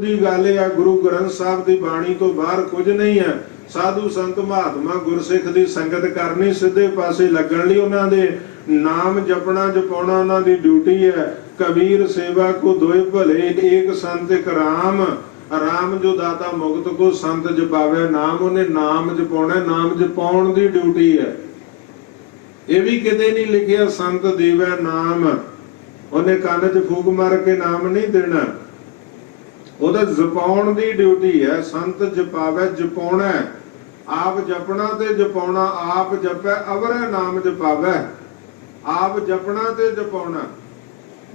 ਦੀ ਗੱਲ ਆ, ਗੁਰੂ ਗ੍ਰੰਥ ਸਾਹਿਬ ਦੀ ਬਾਣੀ ਤੋਂ ਬਾਹਰ ਕੁਝ ਨਹੀਂ ਹੈ। ਸਾਧੂ ਸੰਤ ਮਹਾਤਮਾ ਗੁਰਸਿੱਖ ਦੀ ਸੰਗਤ ਕਰਨੀ ਸਿੱਧੇ ਪਾਸੇ ਲੱਗਣ ਲਈ ਉਹਨਾਂ ਦੇ ਨਾਮ ਜਪਣਾ, ਜਪਾਉਣਾ ਉਹਨਾਂ ਦੀ ਡਿਊਟੀ ਹੈ। ਕਬੀਰ ਸੇਵਾ ਕੋ ਦੋਇ ਭਲੇ ਏਕ ਸੰਤ ਇੱਕ ਰਾਮ। ਰਾਮ ਜੋ ਦਾਤਾ ਮੁਕਤ ਕੋ ਸੰਤ ਜਪਾਵੇ, ਨਾਮ ਉਹਨੇ ਨਾਮ ਜਪਾਉਣਾ, ਨਾਮ ਜਪਾਉਣ ਦੀ ਡਿਊਟੀ ਹੈ। ਇਹ ਵੀ ਕਿਤੇ ਨਹੀਂ ਲਿਖਿਆ, ਸੰਤ ਦੇਵੈ ਨਾਮ। ਉਹਨੇ ਕੰਨ 'ਚ ਫੂਕ ਮਾਰ ਕੇ ਨਾਮ ਨਹੀਂ ਦੇਣਾ। ਉਹਦਾ ਜਪਾਉਣ ਦੀ ਡਿਊਟੀ ਹੈ, ਸੰਤ ਜਪਾਵੇ, ਜਪਾਉਣਾ ਆਪ ਜਪਣਾ ਤੇ ਜਪਾਉਣਾ, ਆਪ ਜਪੈ, ਅਵਰੈ ਨਾਮ ਜਪਾਵੇ। ਆਪ ਜਪਣਾ ਤੇ ਜਪਾਉਣਾ।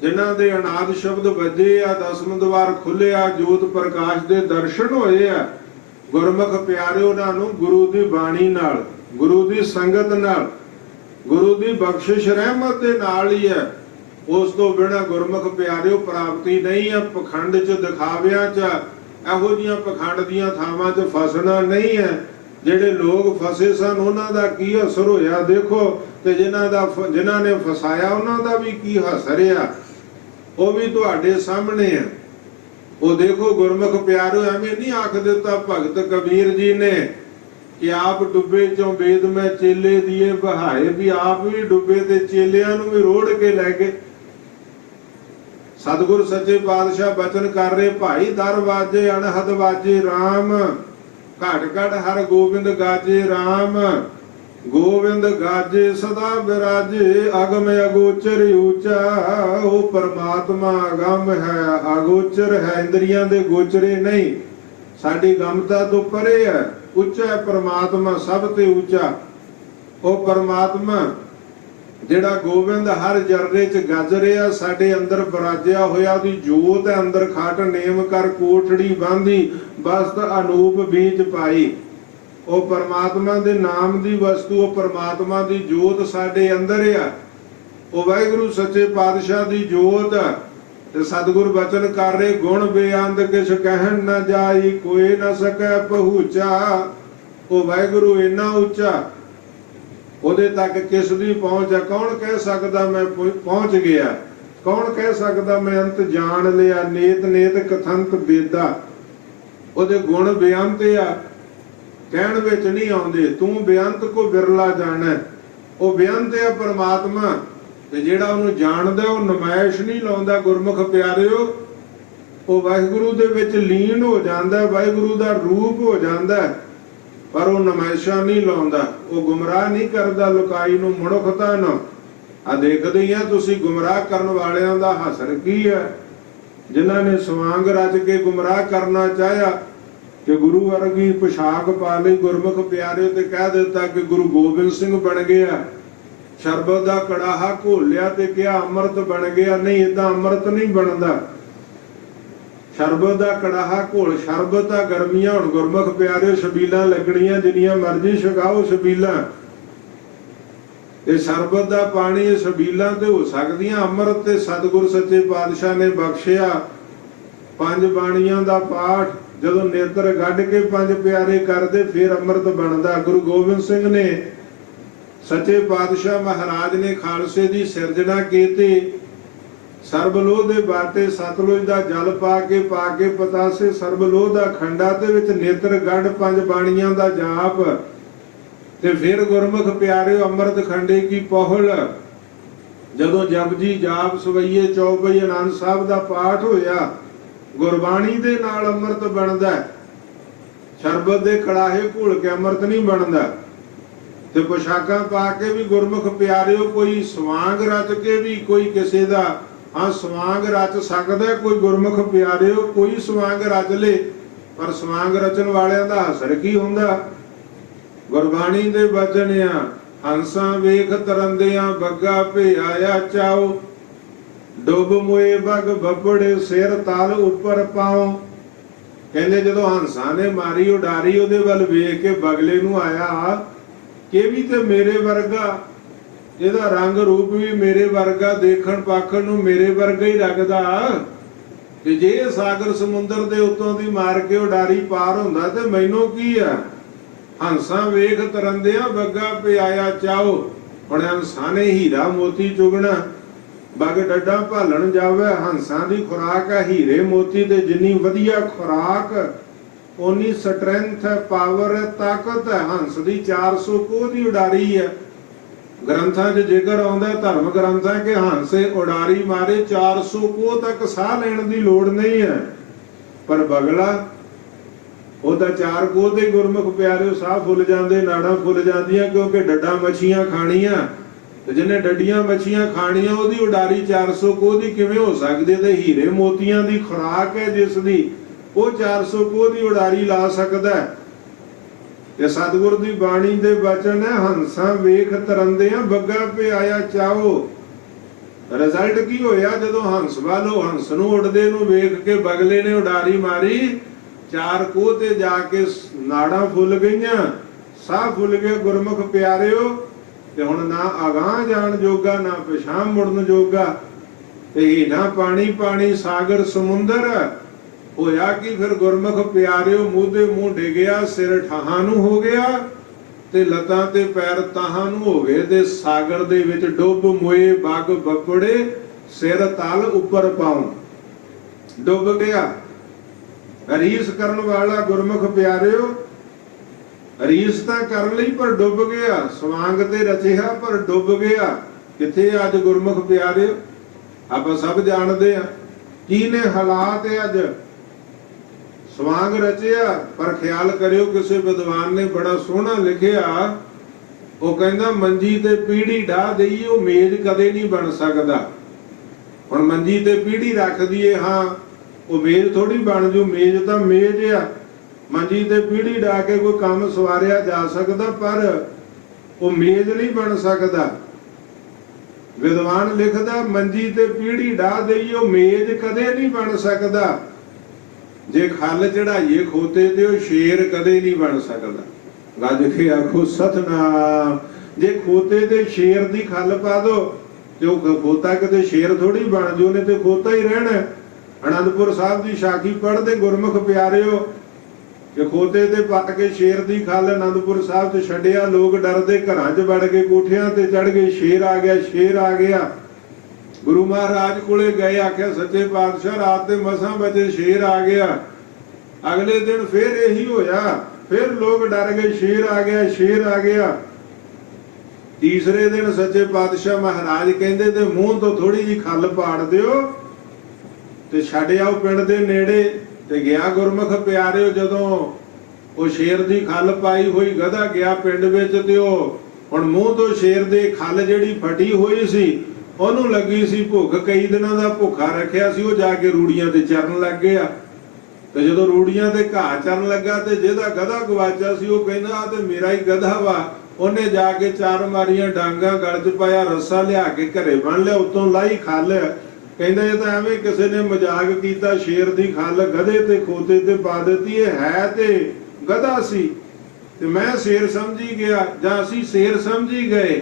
ਜਿਨ੍ਹਾਂ ਦੇ ਅਨਾਦ ਸ਼ਬਦ ਵੱਜੇ ਆ, ਦਸਮ ਦਵਾਰ ਖੁੱਲਿਆ ਜੋਤ ਪ੍ਰਕਾਸ਼ ਦੇ ਦਰਸ਼ਨ ਹੋਏ ਆ, ਗੁਰਮੁਖ ਪਿਆਰੇ ਉਹਨਾਂ ਨੂੰ ਗੁਰੂ ਦੀ ਬਾਣੀ ਨਾਲ, ਗੁਰੂ ਦੀ ਸੰਗਤ ਨਾਲ, ਗੁਰੂ ਦੀ ਬਖਸ਼ਿਸ਼ ਰਹਿਮਤ ਦੇ ਨਾਲ ਹੀ ਹੈ। ਉਸ ਤੋਂ ਬਿਨਾ ਗੁਰਮੁਖ ਪਿਆਰਿਓ, ਪ੍ਰਾਪਤੀ ਨਹੀਂ ਹੈ ਪਖੰਡ ਚ ਦਿਖਾਵਿਆਂ ਚ। ਇਹੋ ਜੀਆਂ ਪਖੰਡ ਦੀਆਂ ਥਾਵਾਂ 'ਚ ਫਸਣਾ ਨਹੀਂ ਹੈ ਜਿਹੜੇ ਲੋਕ ਫਸੇ ਸਨ, ਉਹਨਾਂ ਦਾ ਕੀ ਅਸਰ ਹੋਇਆ? ਦੇਖੋ, ਤੇ ਜਿਨ੍ਹਾਂ ਦਾ ਫ- ਜਿਨ੍ਹਾਂ ਨੇ ਫਸਾਇਆ, ਉਹਨਾਂ ਦਾ ਵੀ ਕੀ ਹਸਰਿਆ ਉਹ ਵੀ ਤੁਹਾਡੇ ਸਾਹਮਣੇ ਆ। ਉਹ ਦੇਖੋ, ਗੁਰਮੁਖ ਪਿਆਰੋ ਐਵੇਂ ਨਹੀਂ ਆਖ ਦਿੱਤਾ ਭਗਤ ਕਬੀਰ ਜੀ ਨੇ ਕਿ ਆਪ ਡੁੱਬੇ ਚੋਂ ਬੇਦ ਮੈਂ ਚੇਲੇ ਦੀਏ, ਬਹਾਏ ਵੀ ਆਪ ਵੀ ਡੁੱਬੇ ਤੇ ਚੇਲਿਆਂ ਨੂੰ ਵੀ ਰੋੜ ਕੇ ਲੈ ਗਏ। ਸਤਿਗੁਰ ਸੱਚੇ ਪਾਤਸ਼ਾਹ ਬਚਨ ਕਰ ਰਹੇ ਭਾਈ, ਦਰ ਵਾਜੇ ਅਨਹਦ ਵਾਜੇ RAM ਘਟ ਘਟ ਹਰ ਗੋਬਿੰਦ ਗਾਜੇ RAM ਗੋਬਿੰਦ ਗਾਜੇ, ਸਦਾ ਬਿਰਾਜੇ, ਅਗਮ ਅਗੋਚਰ ਊਚਾ। ਉਹ ਪਰਮਾਤਮਾ, ਅਗਮ ਹੈ, ਅਗੋਚਰ ਹੈ, ਇੰਦਰੀਆਂ ਦੇ ਗੋਚਰੇ ਨਹੀਂ। ਸਾਡੀ ਗਮਤਾ ਤੋਂ ਪਰੇ ਹੈ, ਉੱਚਾ ਹੈ ਪਰਮਾਤਮਾ, ਸਭ ਤੇ ਉੱਚਾ। ਉਹ ਪਰਮਾਤਮਾ ਜਿਹੜਾ ਗੋਬਿੰਦ ਹਰ ਜਰਰੇ ਚ ਗੱਜ ਸਾਡੇ ਅੰਦਰ ਬਰਾਜਿਆ ਹੋਇਆ, ਉਹਦੀ ਜੋਤ ਹੈ, ਅੰਦਰ ਖਾਟ ਨੇਮ ਕਰ, ਕੋਠੜੀ ਬਾਂਧੀ ਬਸਤ ਅਨੂਪ ਬੀਜ ਪਾਈ। ਉਹ ਪਰਮਾਤਮਾ ਦੇ ਨਾਮ ਦੀ ਵਸਤੂ, ਉਹ ਪਰਮਾਤਮਾ ਦੀ ਜੋਤ ਸਾਡੇ ਅੰਦਰ ਆ। ਉਹ ਵਾਹਿਗੁਰੂ ਸੱਚੇ ਪਾਤਸ਼ਾਹ ਦੀ ਜੋਤ ਤੇ ਸਤਿਗੁਰ ਬਚਨ ਕਰ ਰਹੇ, ਗੁਣ ਬੇਅੰਤ ਕਿਛ ਕਹਿਣ ਨਾ ਜਾਈ, ਕੋਈ ਨਾ ਸਕੈ ਪਹੁੰਚਾ। ਉਹ ਵਾਹਿਗੁਰੂ ਇੰਨਾ ਉੱਚਾ ਉਹਦੇ ਤੱਕ ਕਿਸ ਦੀ ਪਹੁੰਚ ਹੈ ਕੌਣ ਕਹਿ ਸਕਦਾ ਮੈਂ ਪਹੁੰਚ ਗਿਆ? ਕੌਣ ਕਹਿ ਸਕਦਾ ਮੈਂ ਅੰਤ ਜਾਣ ਲਿਆ? ਨੇਤ ਨੇਤ ਕਥੰਤ ਬੇਦਾ ਉਹਦੇ ਗੁਣ ਬੇਅੰਤ ਆ। ਕਹਿਣ ਵਿੱਚ ਨਹੀਂ ਆਉਂਦੇ। ਤੂੰ ਬੇਅੰਤ ਕੋ ਬਿਰਲਾ ਜਾਣਾ। ਉਹ ਬੇਅੰਤ ਆ ਪਰਮਾਤਮਾ। ਤੇ ਜਿਹੜਾ ਉਹਨੂੰ ਜਾਣਦਾ, ਉਹ ਨਮਾਇਸ਼ ਨਹੀਂ ਲਾਉਂਦਾ। ਗੁਰਮੁਖ ਪਿਆਰਿਓ, ਉਹ ਵਾਹਿਗੁਰੂ ਦੇ ਵਿੱਚ ਲੀਨ ਹੋ ਜਾਂਦਾ। ਵਾਹਿਗੁਰੂ ਦਾ ਰੂਪ ਹੋ ਜਾਂਦਾ। ਪਰ ਉਹ ਨਮਾਇਸ਼ਾਂ ਨਹੀਂ ਲਾਉਂਦਾ, ਉਹ ਗੁੰਮਰਾਹ ਨਹੀਂ ਕਰਦਾ, ਲੁਕਾਈ ਨੂੰ ਮਨੁੱਖਤਾ ਨੂੰ। ਆ ਦੇਖਦੇ ਆ ਤੁਸੀਂ ਗੁੰਮਰਾਹ ਕਰਨ ਵਾਲਿਆਂ ਦਾ ਹਸਰ ਕੀ ਹੈ? ਜਿਨ੍ਹਾਂ ਨੇ ਸਵਾਂਗ ਰਚ ਕੇ ਗੁੰਮਰਾਹ ਕਰਨਾ ਚਾਹਿਆ ਕਿ ਗੁਰੂ ਵਰਗੀ ਪੋਸ਼ਾਕ ਪਾ ਲਈ, ਗੁਰਮੁਖ ਪਿਆਰੇ ਤੇ ਕਹਿ ਦਿੱਤਾ ਕਿ ਗੁਰੂ ਗੋਬਿੰਦ ਸਿੰਘ ਬਣ ਗਿਆ। ਸ਼ਰਬਤ ਦਾ ਕੜਾਹਾ ਘੋਲਿਆ ਤੇ ਕਿਹਾ, ਅੰਮ੍ਰਿਤ ਬਣ ਗਿਆ। ਨਹੀਂ ਇਦਾਂ ਅੰਮ੍ਰਿਤ ਨਹੀਂ ਬਣਦਾ। ਸ਼ਰਬਤ ਦਾ ਕੜਾਹਾ ਘੋਲ, ਸ਼ਰਬਤ ਆ ਗਰਮੀਆਂ, ਹੁਣ ਗੁਰਮੁਖ ਪਿਆਰੇ ਛਬੀਲਾਂ ਲੱਗਣੀਆਂ, ਜਿੰਨੀਆਂ ਮਰਜ਼ੀ ਛਕਾਓ ਛਬੀਲਾਂ ਇਹ ਸ਼ਰਬਤ ਦਾ ਪਾਣੀ ਇਹ ਛਬੀਲਾਂ ਤੇ ਹੋ ਸਕਦੀਆਂ, ਅੰਮ੍ਰਿਤ ਤੇ ਸਤਿਗੁਰ ਸੱਚੇ ਪਾਤਸ਼ਾਹ ਨੇ ਬਖਸ਼ਿਆ। ਪੰਜ ਬਾਣੀਆਂ ਦਾ ਪਾਠ, ਜਦੋਂ ਨੇਤਰ ਗੱਡ ਕੇ ਪੰਜ ਪਿਆਰੇ ਕਰਦੇ, ਫਿਰ ਅੰਮ੍ਰਿਤ ਬਣਦਾ। ਗੁਰੂ ਗੋਬਿੰਦ ਸਿੰਘ ਨੇ ਸੱਚੇ ਪਾਤਸ਼ਾਹ ਮਹਾਰਾਜ ਨੇ ਖਾਲਸੇ ਦੀ ਸਿਰਜਣਾ ਕੀਤੀ। ਸਰਬਲੋਹ ਦੇ ਬਾਟੇ ਸਤਲੁਜ ਦਾ ਜਲ ਪਾ ਕੇ ਪਾ ਕੇ ਪਤਾਸੇ ਸਰਬਲੋਹ ਦਾ ਖੰਡਾ ਤੇ ਵਿੱਚ ਨੇਤਰ ਗੱਡ ਪੰਜ ਬਾਣੀਆਂ ਦਾ ਜਾਪ। ਤੇ ਫਿਰ ਗੁਰਮੁਖ ਪਿਆਰਿਓ ਅੰਮ੍ਰਿਤ ਖੰਡੇ ਕੀ ਪਹੁਲ। ਜਦੋਂ ਜਪਜੀ ਜਾਪ ਸਵਈਏ ਚੌਪਈ ਆਨੰਦ ਸਾਹਿਬ ਦਾ ਪਾਠ ਹੋਇਆ, ਗੁਰਬਾਣੀ ਦੇ ਨਾਲ ਅੰਮ੍ਰਿਤ ਬਣਦਾ ਸ਼ਰਬਤ ਦੇ ਕੜਾਹੇ ਘੁਲ ਕੇ ਅੰਮ੍ਰਿਤ ਨਹੀਂ ਬਣਦਾ। ਤੇ ਪੋਸ਼ਾਕਾਂ ਪਾ ਕੇ ਵੀ ਗੁਰਮੁਖ ਪਿਆਰਿਓ ਕੋਈ ਸਵਾਂਗ ਰਚ ਕੇ ਵੀ ਕੋਈ ਕਿਸੇ ਦਾ ਹਾਂ, ਸਵਾਂਗ ਰਚ ਸਕਦਾ ਕੋਈ ਗੁਰਮੁਖ ਪਿਆਰਿਓ, ਕੋਈ ਸਵਾਂਗ ਰਚ ਲੇ। ਪਰ ਸਵਾਂਗ ਰਚਣ ਵਾਲਿਆਂ ਦਾ ਹਸਰ ਕੀ ਹੁੰਦਾ? ਗੁਰਬਾਣੀ ਦੇ ਬਚਨ ਆ ਹੰਸਾਂ ਵੇਖ ਤਰੰਦਿਆਂ, ਬੱਗਾ ਭੇ ਆਇਆ ਚਾਓ। ਡੁੱਬ ਮੋਏ ਬਗ ਬੱਬੜੇ ਸਿਰ ਤਲ ਉੱਪਰ ਪਾਉ ਕਹਿੰਦੇ ਜਦੋਂ ਹੰਸਾਂ ਨੇ ਮਾਰੀ ਉਡਾਰੀ, ਉਹਦੇ ਵੱਲ ਵੇਖ ਕੇ ਬਗਲੇ ਨੂੰ ਆਇਆ ਕਿ ਵੀ ਤੇ ਮੇਰੇ ਵਰਗਾ ਇਹਦਾ ਰੰਗ ਰੂਪ ਵੀ ਮੇਰੇ ਵਰਗਾ, ਦੇਖਣ ਪਾਖਣ ਨੂੰ ਮੇਰੇ ਵਰਗਾ ਹੀ ਲੱਗਦਾ। ਤੇ ਜੇ ਸਾਗਰ ਸਮੁੰਦਰ ਦੇ ਉੱਤੋਂ ਦੀ ਮਾਰ ਕੇ ਉਡਾਰੀ ਪਾਰ ਹੁੰਦਾ, ਤੇ ਮੈਨੂੰ ਕੀ ਆ? ਹੰਸਾਂ ਵੇਖ ਤਰੰਦਿਆਂ ਬੱਗਾ ਪਿਆਇਆ ਚਾਓ, ਹੁਣ ਹੰਸਾਂ ਨੇ ਹੀਰਾ ਮੋਤੀ ਚੁਗਣਾ। ਬਗ ਡੱਡਾ ਭਾਲਣ ਜਾਵੇ, ਹੰਸਾਂ ਦੀ ਖੁਰਾਕ ਹੈ ਹੀਰੇ ਮੋਤੀ ਤੇ ਜਿੰਨੀ ਵਧੀਆ ਖੁਰਾਕ, ਓਨੀ ਸਟਰੈਂਥ ਹੈ ਪਾਵਰ ਹੈ ਤਾਕਤ ਹੈ ਹੰਸ ਦੀ 400 ਕੋਹ ਦੀ ਉਡਾਰੀ ਹੈ ਗ੍ਰੰਥਾਂ 'ਚ ਜ਼ਿਕਰ ਆਉਂਦਾ ਧਰਮ ਗ੍ਰੰਥਾਂ ਕਿ ਹੰਸੇ ਉਡਾਰੀ ਮਾਰੇ 400 ਕੋਹ ਤੱਕ ਸਾਹ ਲੈਣ ਦੀ ਲੋੜ ਨਹੀਂ ਹੈ। ਪਰ ਬਗਲਾ, ਉਹਦਾ ਚਾਰ ਕੋਹ ਤੇ ਗੁਰਮੁਖ ਪਿਆਰਿਓ, ਸਾਹ ਫੁੱਲ ਜਾਂਦੇ, ਨਾੜਾਂ ਫੁੱਲ ਜਾਂਦੀਆਂ, ਕਿਉਂਕਿ ਡੱਡਾ ਮੱਛੀਆਂ ਖਾਣੀਆਂ। ਤੇ ਜਿਹਨੇ ਡੱਡੀਆਂ ਮੱਛੀਆਂ ਖਾਣੀਆਂ, ਉਹਦੀ ਉਡਾਰੀ 400 ਕੋਹ ਦੀ ਕਿਵੇਂ ਹੋ ਸਕਦੀ ਤੇ ਹੀਰੇ ਮੋਤੀਆਂ ਦੀ ਖੁਰਾਕ ਹੈ ਜਿਸ ਦੀ, ਉਹ 400 ਕੋਹ ਦੀ ਉਡਾਰੀ ਲਾ ਸਕਦਾ ਹੈ। ਤੇ ਸਤਿਗੁਰ ਦੀ ਬਾਣੀ ਦੇ ਬਚਨ ਹੈ, ਹੰਸਾਂ ਵੇਖ ਤਰੰਦੇ ਬੱਗਾ ਪੇ ਚਾਓ। ਰਿਜ਼ਲਟ ਕੀ ਹੋਇਆ? ਜਦੋਂ ਹੰਸ ਵਾਲੋ ਹੰਸ ਨੂੰ ਉੱਡਦੇ ਨੂੰ ਵੇਖ ਕੇ ਬਗਲੇ ਨੇ ਉਡਾਰੀ ਮਾਰੀ, ਚਾਰ ਕੋਹ ਤੇ ਜਾ ਕੇ ਨਾੜਾਂ ਫੁੱਲ ਗਈਆਂ। ਸਾਹ ਫੁੱਲ ਗਏ ਗੁਰਮੁਖ ਪਿਆਰਿਓ, ਤੇ ਹੁਣ ਨਾ ਅਗਾਹ ਜਾਣ ਜੋਗਾ, ਨਾ ਪਿਛਾਂ ਮੁੜਨ ਜੋਗਾ। ਤੇ ਨਾ ਪਾਣੀ ਪਾਣੀ ਸਾਗਰ ਸਮੁੰਦਰ ਹੋਇਆ ਕਿ ਫਿਰ ਗੁਰਮੁਖ ਪਿਆਰਿਓ ਮੂੰਹ ਦੇ ਮੂੰਹ ਡਿਗਿਆ, ਸਿਰ ਠਾਹਾਂ ਨੂੰ ਹੋ ਗਿਆ ਤੇ ਲੱਤਾਂ ਤੇ ਪੈਰ ਤਾਹਾਂ ਨੂੰ ਹੋ ਗਏ ਤੇ ਸਾਗਰ ਦੇ ਵਿੱਚ ਡੁੱਬ ਮੋਏ ਬੱਗ ਬੱਪੜੇ, ਸਿਰ ਤਲ ਉੱਪਰ ਪਾਉ ਡੁੱਬ ਗਿਆ। ਰੀਸ ਕਰਨ ਵਾਲਾ ਗੁਰਮੁਖ ਪਿਆਰਿਓ ਰੀਸ ਤਾਂ ਕਰਨ ਲਈ ਪਰ ਡੁੱਬ ਗਿਆ, ਸਵਾਂਗ ਤੇ ਰਚਿਆ ਪਰ ਡੁੱਬ ਗਿਆ। ਕਿੱਥੇ ਅੱਜ ਗੁਰਮੁਖ ਪਿਆਰਿਓ? ਆਪਾਂ ਸਭ ਜਾਣਦੇ ਆ ਕੀ ਨੇ ਹਾਲਾਤ ਹੈ ਅੱਜ? ਸਵਾਂਗ ਰਚਿਆ, ਪਰ ਖਿਆਲ ਕਰਿਓ ਕਿਸੇ ਵਿਦਵਾਨ ਨੇ ਬੜਾ ਸੋਹਣਾ ਲਿਖਿਆ। ਉਹ ਕਹਿੰਦਾ, ਮੰਜੀ ਤੇ ਪੀੜੀ ਢਾ ਦੇਈ ਉਹ ਮੇਜ਼ ਕਦੇ ਨਹੀਂ ਬਣ ਸਕਦਾ। ਹੁਣ ਮੰਜੀ ਤੇ ਪੀੜੀ ਰੱਖ ਦਈਏ, ਹਾਂ, ਉਹ ਮੇਜ਼ ਥੋੜੀ ਬਣ ਜੂ, ਮੇਜ਼ ਤਾਂ ਮੇਜ਼ ਆ। ਮੰਜੀ ਤੇ ਪੀੜੀ ਢਾ ਕੇ ਕੋਈ ਕੰਮ ਸਵਾਰਿਆ ਜਾ ਸਕਦਾ, ਪਰ ਉਹ ਮੇਜ਼ ਨਹੀਂ ਬਣ ਸਕਦਾ। ਵਿਦਵਾਨ ਲਿਖਦਾ, ਮੰਜੀ ਤੇ ਪੀੜੀ ਢਾ ਦੇਈ ਉਹ ਮੇਜ਼ ਕਦੇ ਨਹੀਂ ਬਣ ਸਕਦਾ। ਜੇ ਖੱਲ ਚੜਾਈਏ ਖੋਤੇ ਤੇ ਉਹ ਸ਼ੇਰ ਕਦੇ ਨਹੀਂ ਬਣ ਸਕਦਾ। ਗੱਜ ਕੇ ਆਖੋ, ਸਤਨਾਮ, ਜੇ ਖੋਤੇ ਤੇ ਸ਼ੇਰ ਦੀ ਖੱਲ ਪਾ ਦੋ, ਤੇ ਉਹ ਖੋਤਾ ਕਿਤੇ ਸ਼ੇਰ ਥੋੜੀ ਬਣ ਜੂ ਨੇ ਤੇ ਖੋਤਾ ਹੀ ਰਹਿਣਾ ਅਨੰਦਪੁਰ ਸਾਹਿਬ ਦੀ ਸ਼ਾਖੀ ਪੜ੍ਹਦੇ ਗੁਰਮੁਖ ਪਿਆਰਿਓ ਕਿ ਖੋਤੇ ਤੇ ਪਾ ਕੇ ਸ਼ੇਰ ਦੀ ਖੱਲ ਅਨੰਦਪੁਰ ਸਾਹਿਬ ਤੇ ਛੱਡਿਆ, ਲੋਕ ਡਰਦੇ ਘਰਾਂ 'ਚ ਵੜ ਕੇ ਕੋਠਿਆਂ ਤੇ ਚੜ ਗਏ, ਸ਼ੇਰ ਆ ਗਿਆ, ਸ਼ੇਰ ਆ ਗਿਆ। ਗੁਰੂ ਮਹਾਰਾਜ ਕੋਲੇ ਗਏ, ਆਖਿਆ, ਸੱਚੇ ਪਾਤਸ਼ਾਹ, ਰਾਤ ਦੇ ਮਸਾਂ ਬਚੇ ਸ਼ੇਰ ਆ ਗਿਆ। ਅਗਲੇ ਦਿਨ ਫੇਰ ਇਹੀ ਹੋਇਆ। ਫਿਰ ਲੋਕ ਡਰ ਗਏ, ਸ਼ੇਰ ਆ ਗਿਆ, ਸ਼ੇਰ ਆ ਗਿਆ। ਤੀਸਰੇ ਦਿਨ ਸੱਚੇ ਪਾਤਸ਼ਾਹ ਮਹਾਰਾਜ ਕਹਿੰਦੇ, ਤੇ ਮੂੰਹ ਤੋਂ ਥੋੜੀ ਜੀ ਖੱਲ ਪਾੜ ਦਿਓ ਤੇ ਛੱਡ ਆਓ ਪਿੰਡ ਦੇ ਨੇੜੇ। ਤੇ ਗਿਆ ਗੁਰਮੁਖ, ਪਿਆਰਿਓ, ਜਦੋਂ ਉਹ ਸ਼ੇਰ ਦੀ ਖੱਲ ਪਾਈ ਹੋਈ ਗਧਾ ਗਿਆ ਪਿੰਡ ਵਿੱਚ ਤੇ ਉਹ ਹੁਣ ਮੂੰਹ ਤੋਂ ਸ਼ੇਰ ਦੇ ਖੱਲ ਜਿਹੜੀ ਫਟੀ ਹੋਈ ਸੀ ਉਹਨੂੰ ਲੱਗੀ ਸੀ ਭੁੱਖ, ਕਈ ਦਿਨਾਂ ਦਾ ਭੁੱਖਾ ਰੱਖਿਆ ਸੀ, ਉਹ ਜਾ ਕੇ ਰੂੜੀਆਂ ਤੇ ਚਰਨ ਲੱਗ ਗਿਆ। ਤੇ ਜਦੋਂ ਰੂੜੀਆਂ ਤੇ ਘਾਹ ਚਰਨ ਲੱਗਾ ਤੇ ਜਿਹਦਾ ਗਧਾ ਗਵਾਚਾ ਸੀ, ਉਹ ਕਹਿੰਦਾ ਆ ਤੇ ਮੇਰਾ ਹੀ ਗਧਾ ਵਾ। ਉਹਨੇ ਜਾ ਕੇ ਚਾਰ ਮਾਰੀਆਂ ਡਾਂਗਾ ਗਲ 'ਚ ਪਾਇਆ, ਰੱਸਾ ਲਿਆ ਕੇ ਘਰੇ ਬੰਨ ਲਿਆ, ਉਤੋਂ ਲਾਈ ਖੱਲ ਕਹਿੰਦਾ, ਇਹ ਤਾਂ ਐਵੇਂ ਕਿਸੇ ਨੇ ਮਜ਼ਾਕ ਕੀਤਾ, ਸ਼ੇਰ ਦੀ ਖੱਲ ਗਧੇ ਤੇ ਖੋਤੇ ਤੇ ਪਾ ਦਿੱਤੀ, ਇਹ ਹੈ ਤੇ ਗਧਾ ਸੀ। ਤੇ ਮੈਂ ਸ਼ੇਰ ਸਮਝੀ ਗਿਆ, ਜਾਂ ਅਸੀਂ ਸ਼ੇਰ ਸਮਝੀ ਗਏ?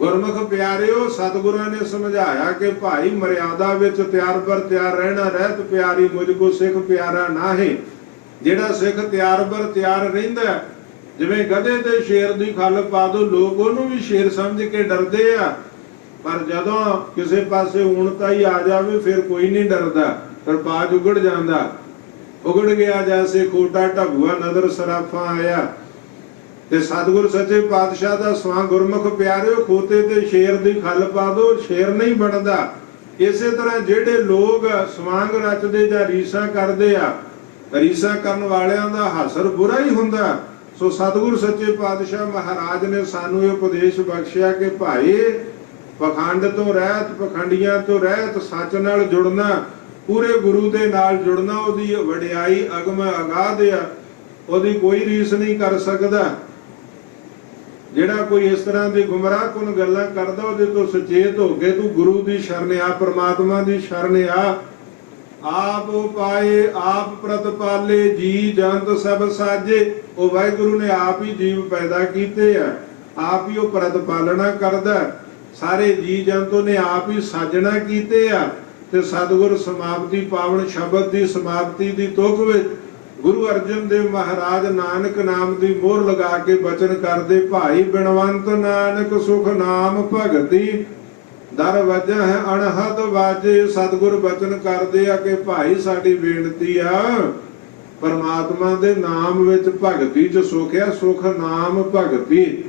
ਗੁਰਮੁਖ ਪਿਆਰਿਓ, ਸਤਿਗੁਰਾਂ ਨੇ ਸਮਝਾਇਆ ਕਿ ਭਾਈ ਮਰਿਆਦਾ ਵਿੱਚ ਤਿਆਰ ਬਰ ਤਿਆਰ ਰਹਿਣਾ, ਰਹਿਤ ਪਿਆਰੀ ਮੁਝ ਕੋ ਸਿੱਖ ਪਿਆਰਾ ਨਾਹੀ। ਜਿਹੜਾ ਸਿੱਖ ਤਿਆਰ ਬਰ ਤਿਆਰ ਰਹਿੰਦਾ ਜਿਵੇਂ ਗਧੇ ਤੇ ਸ਼ੇਰ ਦੀ ਖੱਲ ਪਾ ਦੋ, ਲੋਕ ਉਹਨੂੰ ਵੀ ਸ਼ੇਰ ਸਮਝ ਕੇ ਡਰਦੇ ਆ। ਪਰ ਜਦੋਂ ਕਿਸੇ ਪਾਸੇ ਊਣਤਾ ਹੀ ਆ ਜਾਵੇ, ਫਿਰ ਕੋਈ ਨਹੀਂ ਡਰਦਾ ਫਿਰ ਬਾਜ ਉਗੜ ਜਾਂਦਾ। ਉਗੜ ਗਿਆ ਜੈਸੇ ਕੋਟਾ ਢਬੂਆ ਨਦਰ ਸਰਾਫਾ ਆਇਆ। ਤੇ ਸਤਿਗੁਰ ਸੱਚੇ ਪਾਤਸ਼ਾਹ ਦਾ ਸਵਾਂ ਗੁਰਮੁਖ ਪਿਆਰਿਓ, ਖੋਤੇ ਤੇ ਸ਼ੇਰ ਦੀ ਖੱਲ ਪਾ ਦੋ ਸ਼ੇਰ ਨਹੀਂ ਬਣਦਾ। ਇਸੇ ਤਰ੍ਹਾਂ ਜਿਹੜੇ ਲੋਕ ਸਵਾਂਗ ਰਚਦੇ ਜਾਂ ਰੀਸਾਂ ਕਰਦੇ ਆ, ਰੀਸਾਂ ਕਰਨ ਵਾਲਿਆਂ ਦਾ ਹਸਰ ਬੁਰਾ ਹੀ ਹੁੰਦਾ। ਸੋ ਸਤਿਗੁਰ ਸੱਚੇ ਪਾਤਸ਼ਾਹ ਮਹਾਰਾਜ ਨੇ ਸਾਨੂੰ ਇਹ ਉਪਦੇਸ਼ ਬਖਸ਼ਿਆ ਕਿ ਭਾਈ, ਪਖੰਡ ਤੋਂ ਰਹਿਤ, ਪਖੰਡੀਆਂ ਤੋਂ ਰਹਿਤ, ਸੱਚ ਨਾਲ ਜੁੜਨਾ, ਪੂਰੇ ਗੁਰੂ ਦੇ ਨਾਲ ਜੁੜਨਾ, ਉਹਦੀ ਵਡਿਆਈ ਅਗਮ ਅਗਾਧ ਆ, ਉਹਦੀ ਕੋਈ ਰੀਸ ਨਹੀਂ ਕਰ ਸਕਦਾ। ਜਿਹੜਾ ਕੋਈ ਇਸ ਤਰ੍ਹਾਂ ਦੀ ਗੁੰਮਰਾਹ ਕੁਨ ਗੱਲਾਂ ਕਰਦਾ, ਉਹਦੇ ਤੋਂ ਸੁਚੇਤ ਹੋ ਕੇ ਤੂੰ ਗੁਰੂ ਦੀ ਸ਼ਰਨ ਆ, ਪ੍ਰਮਾਤਮਾ ਦੀ ਸ਼ਰਨ ਆ। ਆਪ ਉਪਾਏ ਆਪ ਪ੍ਰਤਪਾਲੇ ਜੀ ਜੰਤ ਸਭ ਸਾਜੇ। ਉਹ ਵਾਹਿਗੁਰੂ ਨੇ ਆਪ ਹੀ ਜੀਵ ਪੈਦਾ ਕੀਤੇ ਆ। ਆਪ ਹੀ ਉਹ ਪ੍ਰਤਪਾਲਣਾ ਕਰਦਾ। ਸਾਰੇ ਜੀ ਜੰਤੋ ਨੇ ਆਪ ਹੀ ਸਾਜਣਾ ਕੀਤੇ ਆ। ਤੇ ਸਤਿਗੁਰ ਸਮਾਪਤੀ ਪਾਵਨ ਸ਼ਬਦ ਦੀ ਸਮਾਪਤੀ ਦੀ ਤੁਕ ਵਿੱਚ ਗੁਰੂ ਅਰਜਨ ਦੇਵ ਮਹਾਰਾਜ ਨਾਨਕ ਨਾਮ ਦੀ ਮੋਹਰ ਲਗਾ ਕੇ ਬਚਨ ਕਰਦੇ, ਭਾਈ ਬਿਨਵੰਤ ਨਾਨਕ ਸੁਖ ਨਾਮ ਭਗਤੀ। ਦਰ ਵਜਾ ਅਣਹਦ ਵਾਜੇ, ਸਤਿਗੁਰ ਬਚਨ ਕਰਦੇ ਆ ਕਿ ਭਾਈ ਸਾਡੀ ਬੇਨਤੀ ਆ। ਪਰਮਾਤਮਾ ਦੇ ਨਾਮ ਵਿੱਚ ਭਗਤੀ ਚ ਸੁਖਿਆ, ਸੁਖ ਨਾਮ ਭਗਤੀ।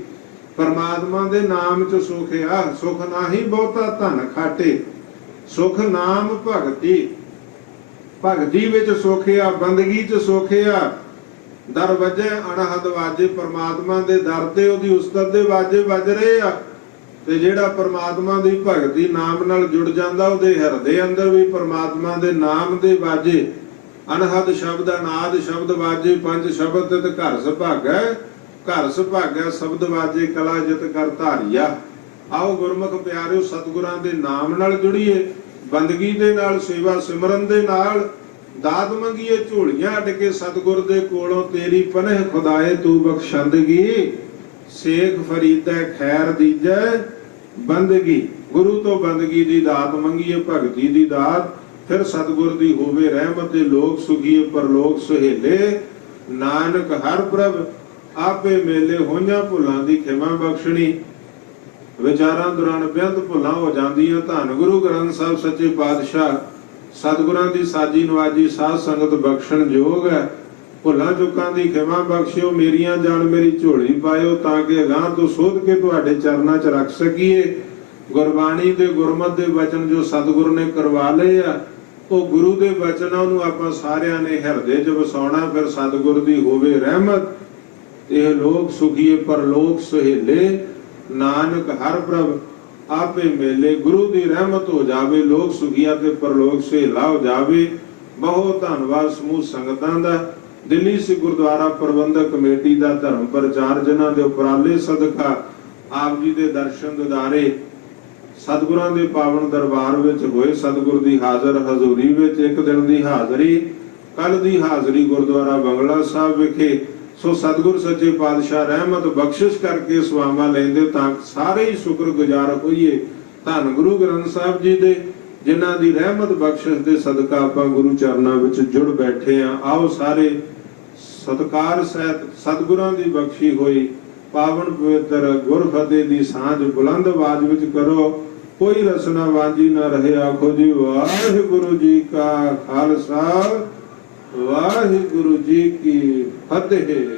ਪਰਮਾਤਮਾ ਦੇ ਨਾਮ ਚ ਸੁਖਿਆ, ਸੁਖ ਨਾਹੀ ਬਹੁਤਾ ਧਨ ਖਾਟੇ। ਸੁਖ ਨਾਮ ਭਗਤੀ। ਭਗਤੀ ਵਿੱਚ ਸੁਖਿਆ ਬੰਦਗੀ ਚ ਸੁਖਿਆ ਦਰ ਵਜੇ, ਅਣਹਦ ਵਾਜੇ, ਪਰਮਾਤਮਾ ਦੇ ਦਰ ਤੇ ਉਹਦੀ ਉਸਤਤ ਦੇ ਵਾਜੇ ਵੱਜ ਰਹੇ ਆ। ਤੇ ਜਿਹੜਾ ਪਰਮਾਤਮਾ ਦੀ ਭਗਤੀ ਨਾਮ ਨਾਲ ਜੁੜ ਜਾਂਦਾ, ਉਹਦੇ ਹਿਰਦੇ ਅੰਦਰ ਵੀ ਪਰਮਾਤਮਾ ਦੇ ਨਾਮ ਦੇ ਵਾਜੇ। ਅਨਹਦ ਸ਼ਬਦ, ਅਨਾਦ ਸ਼ਬਦ ਵਾਜੇ, ਪੰਜ ਸ਼ਬਦ ਤੇ ਘਰ ਸੁਭਾਗੈ। ਘਰ ਸੁਭਾਗੈ, ਸ਼ਬਦ ਵਾਜੇ, ਕਲਾ ਜਿਤ ਕਰ ਧਾਰੀਆ। ਆਓ ਗੁਰਮੁਖ ਪਿਆਰਿਓ, ਸਤਿਗੁਰਾਂ ਦੇ ਨਾਮ ਨਾਲ ਜੁੜੀਏ। ਬੰਦਗੀ ਦੇ ਨਾਲ, ਸੇਵਾ ਸਿਮਰਨ ਦੇ ਨਾਲ ਦਾਤ ਮੰਗੀਏ ਝੋਲੀਆਂ ਅੱਡ ਕੇ ਸਤਿਗੁਰ ਦੇ ਕੋਲੋਂ, ਤੇਰੀ ਪਨਹ ਖੁਦਾਏ ਤੂੰ ਬਖਸ਼ੰਦਗੀ। ਸੇਖ ਫਰੀਦੈ ਖੈਰ ਦੀਜੈ ਬੰਦਗੀ। ਗੁਰੂ ਤੋਂ ਬੰਦਗੀ ਦੀ ਦਾਤ ਮੰਗੀਏ, ਭਗਤੀ ਦੀ ਦਾਤ। ਫਿਰ ਸਤਿਗੁਰ ਦੀ ਹੋਵੇ ਰਹਿਮਤ ਤੇ ਲੋਕ ਸੁਖੀਏ, ਪਰਲੋਕ ਸੁਹੇਲੇ। ਨਾਨਕ ਹਰ ਪ੍ਰਭ, ਆਪੇ ਮੇਲੇ ਹੋਈਆਂ ਭੁੱਲਾਂ ਦੀ ਖਿਮਾ ਬਖਸ਼ਣੀ। ਵਿਚਾਰਾਂ ਦੌਰਾਨ ਬੇਅੰਤ ਭੁੱਲਾਂ ਹੋ ਜਾਂਦੀਆਂ। ਧੰਨ ਗੁਰੂ ਗ੍ਰੰਥ ਸਾਹਿਬ ਸੱਚੇ ਪਾਤਸ਼ਾਹ, ਸਤਿਗੁਰਾਂ ਦੀ ਸਾਜੀ ਨਵਾਜੀ ਸਾਧ ਸੰਗਤ ਬਖਸ਼ਣ ਯੋਗ ਹੈ। ਭੁੱਲਾਂ ਚੁੱਕਾਂ ਦੀ ਖਿਮਾ ਬਖਸ਼ਿਓ, ਮੇਰੀਆਂ ਜਾਨ ਮੇਰੀ ਝੋਲੀ ਪਾਇਓ ਤਾਂ ਕਿ ਅਗਾਂਹ ਤੋਂ ਸੋਧ ਕੇ ਤੁਹਾਡੇ ਚਰਨਾਂ 'ਚ ਰੱਖ ਸਕੀਏ। ਗੁਰਬਾਣੀ ਦੇ ਗੁਰਮਤ ਦੇ ਵਚਨ ਜੋ ਸਤਿਗੁਰ ਨੇ ਕਰਵਾ ਲਏ ਆ, ਉਹ ਗੁਰੂ ਦੇ ਵਚਨਾਂ ਨੂੰ ਆਪਾਂ ਸਾਰਿਆਂ ਨੇ ਹਿਰਦੇ 'ਚ ਵਸਾਉਣਾ, ਫਿਰ ਸਤਿਗੁਰ ਦੀ ਹੋਵੇ ਰਹਿਮਤ। ਇਹ ਲੋਕ ਸੁਖੀਏ, ਪਰਲੋਕ ਸੁਹੇਲੇ। ਨਾਨਕ ਹਰ ਪ੍ਰਭ, ਆਪੇ ਮੇਲੇ ਗੁਰੂ ਦੀ ਰਹਿਮਤ ਹੋ ਜਾਵੇ, ਲੋਕ ਸੁਖੀਆ ਤੇ ਪਰਲੋਕ ਸੁਹੇਲਾ ਹੋ ਜਾਵੇ। ਬਹੁਤ ਧੰਨਵਾਦ ਸਮੂਹ ਸੰਗਤਾਂ ਦਾ। ਦਿੱਲੀ ਸਿੱਖ ਗੁਰਦੁਆਰਾ ਪ੍ਰਬੰਧਕ ਕਮੇਟੀ ਦਾ ਧਰਮ ਪ੍ਰਚਾਰ, ਜਿਨ੍ਹਾਂ ਦੇ ਉਪਰਾਲੇ ਸਦਕਾ ਆਪ ਜੀ ਦੇ ਦਰਸ਼ਨ ਦਿਦਾਰੇ ਸਤਿਗੁਰਾਂ ਦੇ ਪਾਵਨ ਦਰਬਾਰ ਵਿੱਚ ਹੋਏ। ਸਤਿਗੁਰ ਦੀ ਹਾਜ਼ਰ ਹਜ਼ੂਰੀ ਵਿੱਚ ਇੱਕ ਦਿਨ ਦੀ ਹਾਜ਼ਰੀ ਕੱਲ ਦੀ ਹਾਜ਼ਰੀ ਗੁਰਦੁਆਰਾ ਬੰਗਲਾ ਸਾਹਿਬ ਵਿਖੇ ਸੋ ਸਤਿਗੁਰ ਸੱਚੇ ਪਾਤਸ਼ਾਹ ਰਹਿਮਤ ਬਖਸ਼ਿਸ਼ ਕਰਕੇ ਸਵਾਮਾ ਲੈਂਦੇ ਤਾਂ ਸਾਰੇ ਹੀ ਸ਼ੁਕਰਗੁਜ਼ਾਰ ਹੋਈਏ ਧੰਨ ਗੁਰੂ ਗ੍ਰੰਥ ਸਾਹਿਬ ਜੀ ਦੇ, ਜਿਨ੍ਹਾਂ ਦੀ ਰਹਿਮਤ ਬਖਸ਼ਿਸ਼ ਦੇ ਸਦਕਾ ਆਪਾਂ ਗੁਰੂ ਚਰਨਾਂ ਵਿੱਚ ਜੁੜ ਬੈਠੇ ਆ ਆਓ ਸਾਰੇ ਸਤਕਾਰ ਸਹਿਤ ਸਤਿਗੁਰਾਂ ਦੀ ਬਖਸ਼ੀ ਹੋਈ, ਪਾਵਨ ਪਵਿੱਤਰ ਗੁਰਫਤਿਹ ਦੀ ਸਾਂਝ ਬੁਲੰਦ ਆਵਾਜ਼ ਵਿੱਚ ਕਰੋ। ਕੋਈ ਰਸਨਾ ਵਾਂਝੀ ਨਾ ਰਹੇ, ਆਖੋ ਜੀ ਵਾਹਿਗੁਰੂ ਜੀ ਕਾ ਖਾਲਸਾ। ਵਾਹਿਗੁਰੂ ਜੀ ਕੀ ਫਤਿਹ।